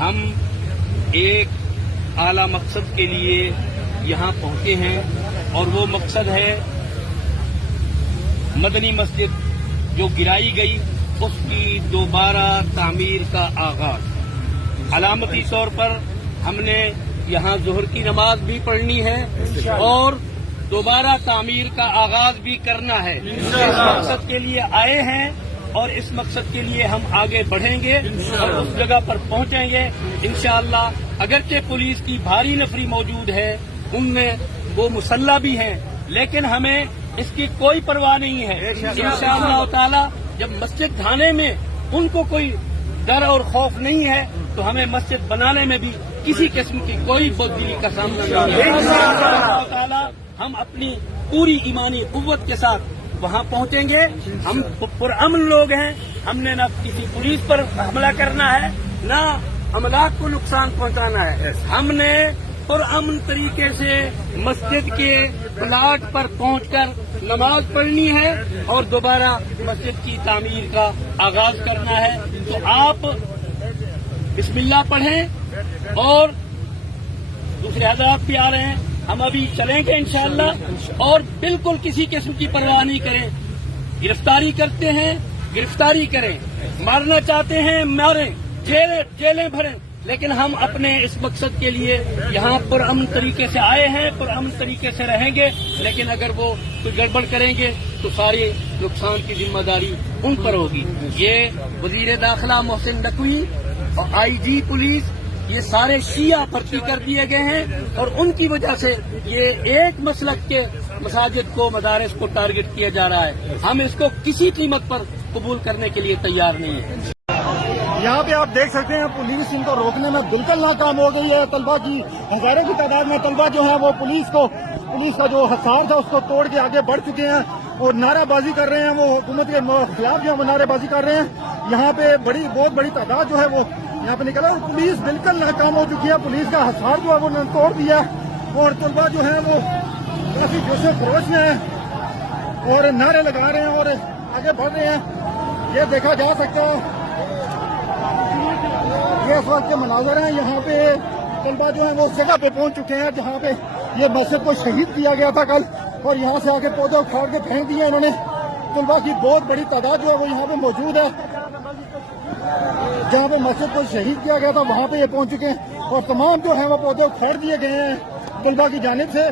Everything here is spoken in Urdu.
ہم ایک اعلیٰ مقصد کے لیے یہاں پہنچے ہیں اور وہ مقصد ہے مدنی مسجد جو گرائی گئی اس کی دوبارہ تعمیر کا آغاز۔ علامتی طور پر ہم نے یہاں ظہر کی نماز بھی پڑھنی ہے اور دوبارہ تعمیر کا آغاز بھی کرنا ہے۔ اس مقصد کے لیے آئے ہیں اور اس مقصد کے لیے ہم آگے بڑھیں گے اور اس جگہ پر پہنچیں گے انشاءاللہ۔ اگرچہ پولیس کی بھاری نفری موجود ہے، ان میں وہ مسلح بھی ہیں، لیکن ہمیں اس کی کوئی پرواہ نہیں ہے۔ انشاءاللہ تعالی جب مسجد ڈھانے میں ان کو کوئی ڈر اور خوف نہیں ہے تو ہمیں مسجد بنانے میں بھی کسی قسم کی کوئی بزدلی کا سامنا نہیں ہے۔ انشاءاللہ تعالی ہم اپنی پوری ایمانی قوت کے ساتھ وہاں پہنچیں گے۔ ہم پرامن لوگ ہیں، ہم نے نہ کسی پولیس پر حملہ کرنا ہے نہ املاک کو نقصان پہنچانا ہے۔ ہم نے پرامن طریقے سے مسجد کے پلاٹ پر پہنچ کر نماز پڑھنی ہے اور دوبارہ مسجد کی تعمیر کا آغاز کرنا ہے۔ تو آپ بسم اللہ پڑھیں اور دوسرے حضرات بھی آ رہے ہیں، ہم ابھی چلیں گے انشاءاللہ اور بالکل کسی قسم کی پرواہ نہیں کریں۔ گرفتاری کرتے ہیں گرفتاری کریں، مارنا چاہتے ہیں ماریں، جیلیں بھریں، لیکن ہم اپنے اس مقصد کے لیے یہاں پرامن طریقے سے آئے ہیں، پرامن طریقے سے رہیں گے، لیکن اگر وہ کوئی گڑبڑ کریں گے تو سارے نقصان کی ذمہ داری ان پر ہوگی۔ یہ وزیر داخلہ محسن نقوی اور آئی جی پولیس یہ سارے شیعہ بھرتی کر دیے گئے ہیں اور ان کی وجہ سے یہ ایک مسلک کے مساجد کو مدارس کو ٹارگٹ کیا جا رہا ہے۔ ہم اس کو کسی قیمت پر قبول کرنے کے لیے تیار نہیں ہیں۔ یہاں پہ آپ دیکھ سکتے ہیں پولیس ان کو روکنے میں بالکل ناکام ہو گئی ہے۔ طلبہ کی ہزاروں کی تعداد میں طلبہ جو ہیں وہ پولیس کا جو حصار تھا اس کو توڑ کے آگے بڑھ چکے ہیں اور نعرہ بازی کر رہے ہیں، وہ حکومت کے خلاف جو ہے وہ نعرے بازی کر رہے ہیں۔ یہاں پہ بہت بڑی تعداد جو ہے وہ یہاں پہ نکلا، پولیس بالکل ناکام ہو چکی ہے، پولیس کا حصار جو ہے وہ توڑ دیا اور طلبہ جو ہے وہ کافی جوش و خروش میں ہیں اور نعرے لگا رہے ہیں اور آگے بڑھ رہے ہیں۔ یہ دیکھا جا سکتا ہے، یہ اس وقت کے مناظر ہیں۔ یہاں پہ طلبہ جو ہیں وہ اس جگہ پہ پہنچ چکے ہیں جہاں پہ یہ مسجد کو شہید کیا گیا تھا کل، اور یہاں سے آگے پودے اکھاڑ کے پھینک دیے انہوں نے۔ طلبہ کی بہت بڑی تعداد جو ہے وہ یہاں پہ موجود ہے، جہاں پہ مسجد کو شہید کیا گیا تھا وہاں پہ یہ پہنچ چکے ہیں اور تمام جو ہے وہ پودے اکھاڑ دیے گئے ہیں طلبہ کی جانب سے۔